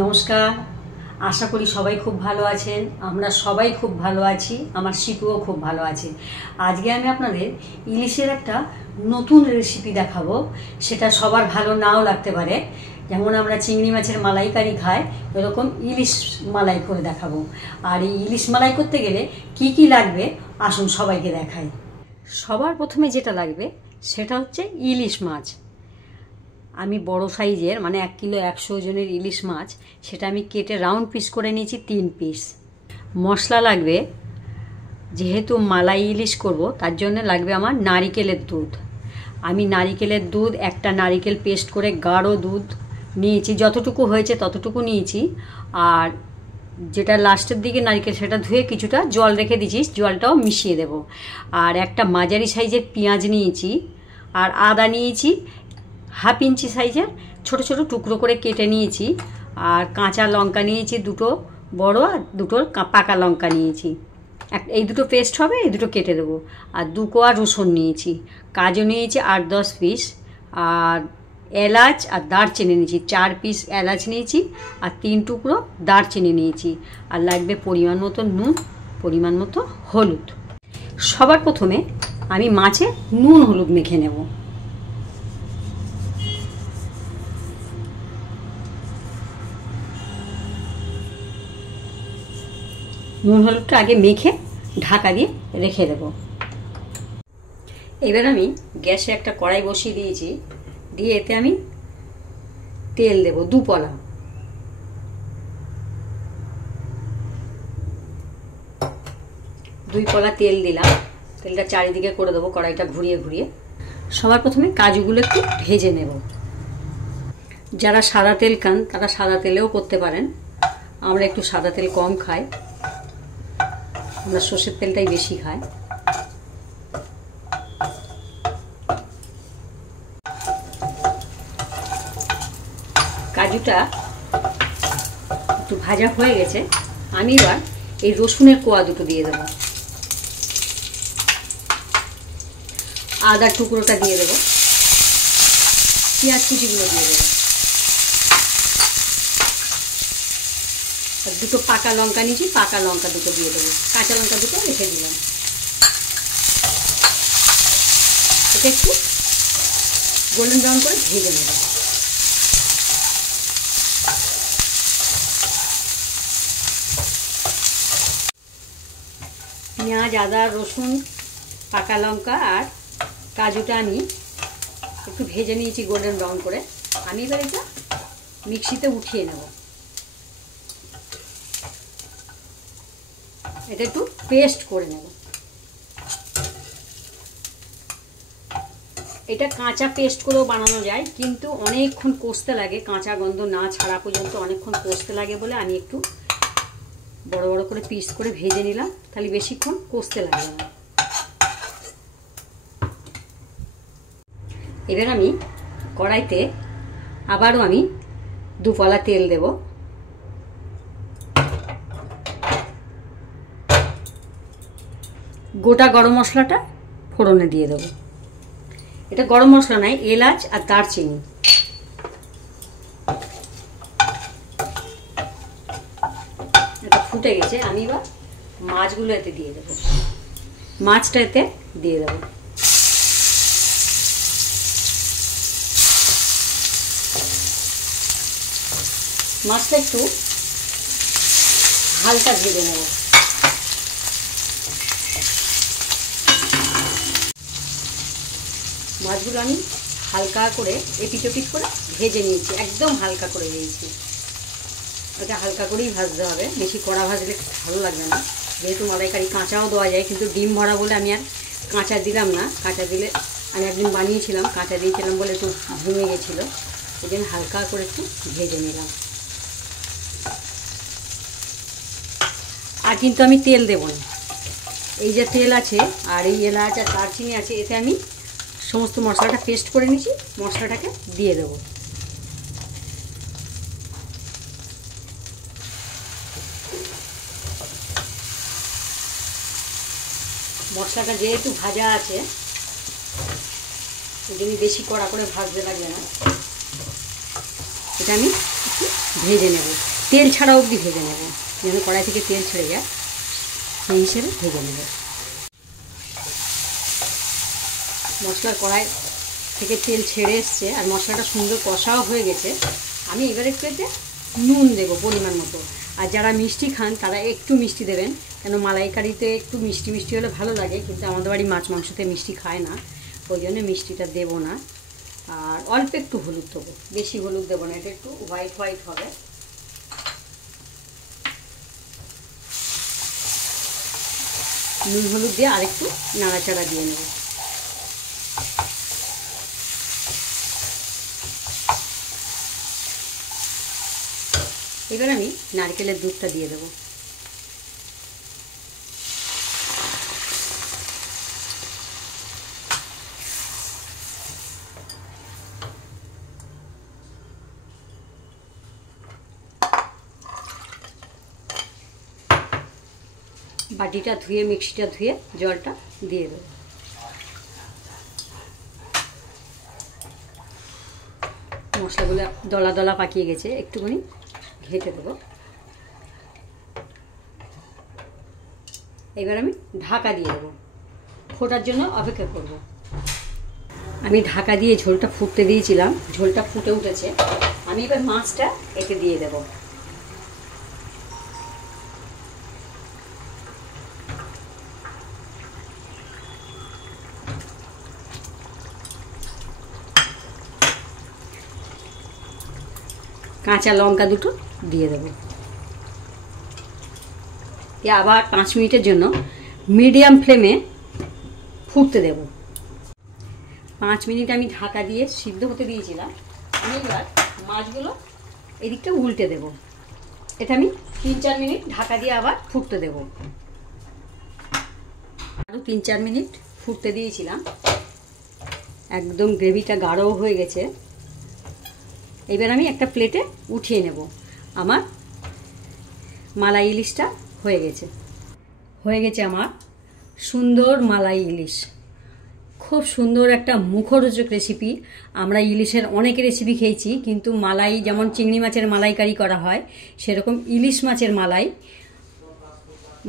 নমস্কার। আশা করি সবাই খুব ভালো আছেন। আমরা সবাই খুব ভালো আছি, আমার শিপুও খুব ভালো আছে। আজকে আমি আপনাদের ইলিশের একটা নতুন রেসিপি দেখাবো। সেটা সবার ভালো নাও লাগতে পারে। যেমন আমরা চিংড়ি মাছের মালাইকারি খাই, এরকম ইলিশ মালাই করে দেখাবো। আর এই ইলিশ মালাই করতে গেলে কি কি লাগবে আসুন সবাইকে দেখাই। সবার প্রথমে যেটা লাগবে সেটা হচ্ছে ইলিশ মাছ। আমি বড় সাইজের মানে 1 কিলো 100 ওজনের ইলিশ মাছ, সেটা আমি কেটে রাউন্ড পিস করে নিয়েছি 3 পিস। মশলা লাগবে, যেহেতু মালাই ইলিশ করব তার জন্য লাগবে আমার নারিকেলের দুধ। আমি নারিকেলের দুধ, একটা নারিকেল পেস্ট করে গাঢ় দুধ নিয়েছি, যতটুকু হয়েছে ততটুকু নিয়েছি। আর যেটা লাস্টের দিকে নারকেল সেটা ধুয়ে কিছুটা জল রেখে দিয়েছি, জলটাও মিশিয়ে দেব। আর একটা মাঝারি সাইজের পেঁয়াজ নিয়েছি, আর আদা নিয়েছি 1/2 ইঞ্চি সাইজের ছোট ছোট টুকরো করে কেটে নিয়েছি। আর কাঁচা লঙ্কা নিয়েছি 2টো বড়, আর 2টো পাকা লঙ্কা নিয়েছি। এই দুটো পেস্ট হবে, এই দুটো কেটে দেবো। আর 2 কোয়া রসুন নিয়েছি, কাজু নিয়েছি 8-10 পিস, আর এলাচ আর দারচিনি নিয়েছি 4 পিস এলাচ নিয়েছি, আর 3 টুকরো দারচিনি নিয়েছি। আর লাগবে পরিমাণ মতো নুন, পরিমাণ মতো হলুদ। সবার প্রথমে আমি মাছে নুন হলুদ মেখে নেব। নুন হলুদটা আগে মেখে ঢাকা দিয়ে রেখে দেব। এবার আমি গ্যাসে একটা কড়াই বসিয়ে দিয়েছি, দিয়ে এতে আমি তেল দেব 2 পলা। তেল দিলাম। তেলটা চারিদিকে করে দেবো, কড়াইটা ঘুরিয়ে ঘুরিয়ে। সবার প্রথমে কাজুগুলো একটু ভেজে নেব। যারা সাদা তেল খান তারা সাদা তেলেও করতে পারেন। আমরা একটু সাদা তেল কম খাই, আমরা সর্ষের তেলটাই বেশি খাই। কাজুটা একটু ভাজা হয়ে গেছে, আমি এবার এই রসুনের কোয়া 2টো দিয়ে দেব, আদার টুকরোটা দিয়ে দেব, পেঁয়াজ কুচিগুলো দিয়ে দেব, আর 2টো পাকা লঙ্কা নিয়েছি, পাকা লঙ্কা 2টো দিয়ে দেবো, কাঁচা লঙ্কা 2টো রেখে দিলাম। এটা একটু গোল্ডেন ব্রাউন করে ভেজে নেব। পেঁয়াজ, আদা, রসুন, পাকা লঙ্কা আর কাজুটা আমি একটু ভেজে নিয়েছি গোল্ডেন ব্রাউন করে। আমি এবার এটা মিক্সিতে উঠিয়ে নেব। এটা একটু পেস্ট করে নেব। এটা কাঁচা পেস্ট করেও বানানো যায়, কিন্তু অনেকক্ষণ কষতে লাগে, কাঁচা গন্ধ না ছাড়া পর্যন্ত অনেকক্ষণ কষতে লাগে বলে আমি একটু বড় বড় করে পিস করে ভেজে নিলাম, তাহলে বেশিক্ষণ কষতে লাগে না। এবার আমি কড়াইতে আবারও আমি 2 পলা তেল দেব। গোটা গরম মশলাটা ফোড়নে দিয়ে দেবো। এটা গরম মশলা নয়, এলাচ আর দারচিনি। এটা ফুটে গেছে, আমি এবার মাছগুলো এতে দিয়ে দেবো। মাছটা এতে দিয়ে দেবো। মাছটা একটু হালকা ভেজে নেব। মাছগুলো আমি হালকা করে এপিট ওপিট করে ভেজে নিয়েছি, একদম হালকা করে ভেজেছি। এটা হালকা করেই ভাজতে হবে, বেশি কড়া ভাজলে ভালো লাগবে না। যেহেতু মালাইকারি কাঁচাও দেওয়া যায়, কিন্তু ডিম ভরা বলে আমি আর কাঁচা দিলাম না। কাঁচা দিলে আমি একদিন বানিয়েছিলাম, কাঁচা দিয়েছিলাম বলে একটু ভেঙে গেছিলো, এই জন্য হালকা করে একটু ভেজে নিলাম। আর কিন্তু আমি তেল দেব না, এই যে তেল আছে আর এই এলাচ আর দারচিনি আছে, এতে আমি সমস্ত মশলাটা পেস্ট করে নিয়েছি, মশলাটাকে দিয়ে দেবো। মশলাটা যেহেতু ভাজা আছে ওই জন্য বেশি কড়া করে ভাজতে লাগবে না। এটা আমি একটু ভেজে নেব, তেল ছাড়া অবধি ভেজে নেব, যেন কড়াই থেকে তেল ছেড়ে যায় সেই হিসেবে ভেজে নেব। মশলার কড়াই থেকে তেল ছেড়ে এসছে আর মশলাটা সুন্দর কষাও হয়ে গেছে। আমি এবার একটু এতে নুন দেবো পরিমাণ মতো। আর যারা মিষ্টি খান তারা একটু মিষ্টি দেবেন, কেন মালাইকারিতে একটু মিষ্টি মিষ্টি হলে ভালো লাগে, কিন্তু আমাদের বাড়ি মাছ মাংসতে মিষ্টি খায় না, ওই জন্য মিষ্টিটা দেবো না। আর অল্প একটু হলুদ দেবো, বেশি হলুদ দেবো না, এটা একটু হোয়াইট হোয়াইট হবে। নুন হলুদ দিয়ে আরেকটু নাড়াচাড়া দিয়ে নেব। এবার আমি নারকেলের দুধটা দিয়ে দেবো। বাটিটা ধুয়ে মিক্সিটা ধুয়ে জলটা দিয়ে দেবো। মশলাগুলো দলা দলা পাকিয়ে গেছে, একটুখানি ঘেঁটে দেবো। এবার আমি ঢাকা দিয়ে দেবো, ফোটার জন্য অপেক্ষা করব। আমি ঢাকা দিয়ে ঝোলটা ফুটতে দিয়েছিলাম, ঝোলটা ফুটে উঠেছে। আমি এবার মাছটা এতে দিয়ে দেবো। কাঁচা লঙ্কা দুটো দিয়ে দেবো। আবার 5 মিনিটের জন্য মিডিয়াম ফ্লেমে ফুটতে দেব। 5 মিনিট আমি ঢাকা দিয়ে সিদ্ধ হতে দিয়েছিলাম। আমি এবার মাছগুলো এদিকটা উল্টে দেব। এটা আমি 3-4 মিনিট ঢাকা দিয়ে আবার ফুটতে দেব। আরও 3-4 মিনিট ফুটতে দিয়েছিলাম, একদম গ্রেভিটা গাঢ় হয়ে গেছে। এবার আমি একটা প্লেটে উঠিয়ে নেব। আমার মালাই ইলিশটা হয়ে গেছে আমার সুন্দর মালাই ইলিশ। খুব সুন্দর একটা মুখরোচক রেসিপি। আমরা ইলিশের অনেক রেসিপি খেয়েছি, কিন্তু মালাই যেমন চিংড়ি মাছের মালাইকারি করা হয়, সেরকম ইলিশ মাছের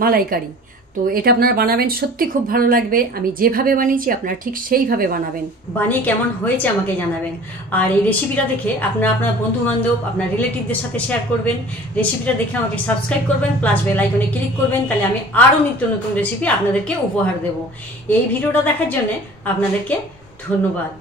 মালাইকারি। তো এটা আপনারা বানাবেন, সত্যি খুব ভালো লাগবে। আমি যেভাবে বানিয়েছি আপনারা ঠিক সেইভাবে বানাবেন। বানিয়ে কেমন হয়েছে আমাকে জানাবেন। আর এই রেসিপিটা দেখে আপনারা আপনার বন্ধু বান্ধব, আপনার রিলেটিভদের সাথে শেয়ার করবেন। রেসিপিটা দেখে আমাকে সাবস্ক্রাইব করবেন, প্লাস বেল আইকনে ক্লিক করবেন, তাহলে আমি আরও নিত্য নতুন রেসিপি আপনাদেরকে উপহার দেব। এই ভিডিওটা দেখার জন্য আপনাদেরকে ধন্যবাদ।